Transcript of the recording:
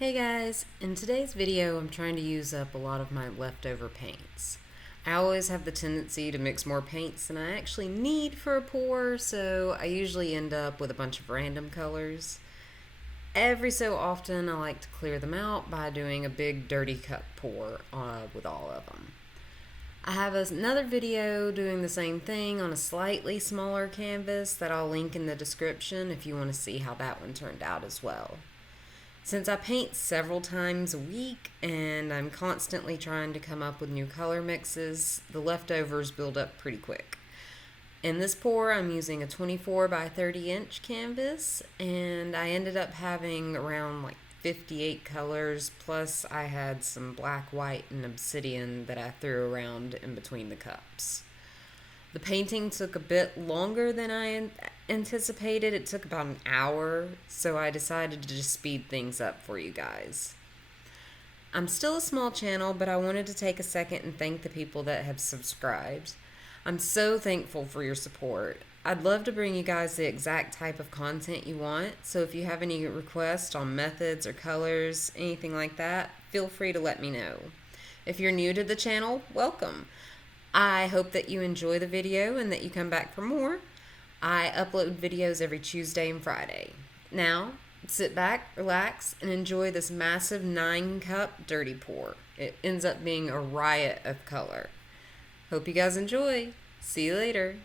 Hey guys, in today's video I'm trying to use up a lot of my leftover paints. I always have the tendency to mix more paints than I actually need for a pour, so I usually end up with a bunch of random colors. Every so often I like to clear them out by doing a big dirty cup pour with all of them. I have another video doing the same thing on a slightly smaller canvas that I'll link in the description if you want to see how that one turned out as well. Since I paint several times a week and I'm constantly trying to come up with new color mixes, the leftovers build up pretty quick. In this pour, I'm using a 24 by 30 inch canvas, and I ended up having around 58 colors, plus I had some black, white, and obsidian that I threw around in between the cups. The painting took a bit longer than I anticipated. It took about an hour, so I decided to just speed things up for you guys. I'm still a small channel, but I wanted to take a second and thank the people that have subscribed. I'm so thankful for your support. I'd love to bring you guys the exact type of content you want, so if you have any requests on methods or colors, anything like that, feel free to let me know. If you're new to the channel, welcome. I hope that you enjoy the video and that you come back for more. I upload videos every Tuesday and Friday. Now, sit back, relax, and enjoy this massive 9-cup dirty pour. It ends up being a riot of color. Hope you guys enjoy. See you later.